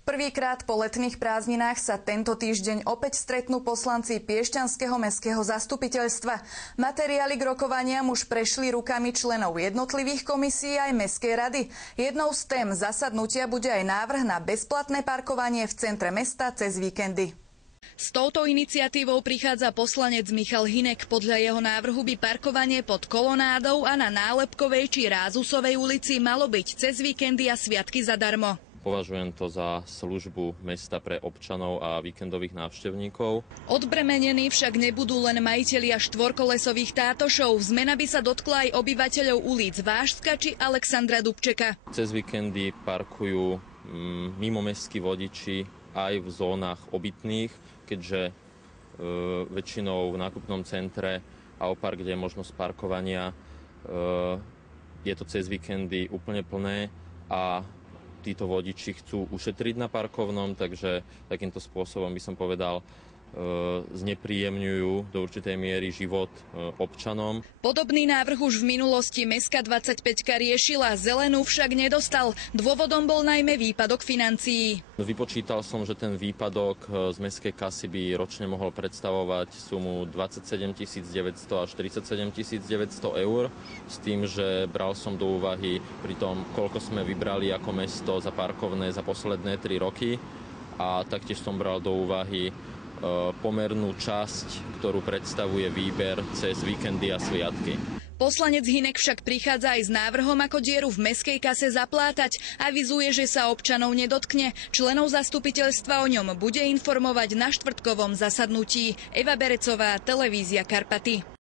Prvýkrát po letných prázdninách sa tento týždeň opäť stretnú poslanci Piešťanského mestského zastupiteľstva. Materiály k rokovaniam už prešli rukami členov jednotlivých komisí aj mestskej rady. Jednou z tém zasadnutia bude aj návrh na bezplatné parkovanie v centre mesta cez víkendy. S touto iniciatívou prichádza poslanec Michal Hynek. Podľa jeho návrhu by parkovanie pod kolonádou a na Nálepkovej či Rázusovej ulici malo byť cez víkendy a sviatky zadarmo. Považujem to za službu mesta pre občanov a víkendových návštevníkov. Odbremenení však nebudú len majitelia štvorkolesových tátošov. Zmena by sa dotkla aj obyvateľov ulic Vážska či Alexandra Dubčeka. Cez víkendy parkujú mimomestskí vodiči aj v zónach obytných, keďže väčšinou v nákupnom centre a Aupark, kde je možnosť parkovania, je to cez víkendy úplne plné a títo vodiči chcú ušetriť na parkovnom, takže takýmto spôsobom by som povedal, znepríjemňujú do určitej miery život občanom. Podobný návrh už v minulosti Mestská 25-ka riešila, zelenú však nedostal. Dôvodom bol najmä výpadok financií. Vypočítal som, že ten výpadok z mestskej kasy by ročne mohol predstavovať sumu 27 900 až 47 900 eur, s tým, že bral som do úvahy pri tom, koľko sme vybrali ako mesto za parkovné za posledné 3 roky a taktiež som bral do úvahy pomernú časť, ktorú predstavuje výber cez víkendy a sviatky. Poslanec Hynek však prichádza aj s návrhom, ako dieru v mestskej kase zaplátať. Avizuje, že sa občanov nedotkne. Členov zastupiteľstva o ňom bude informovať na štvrtkovom zasadnutí. Eva Berecová, televízia Karpaty.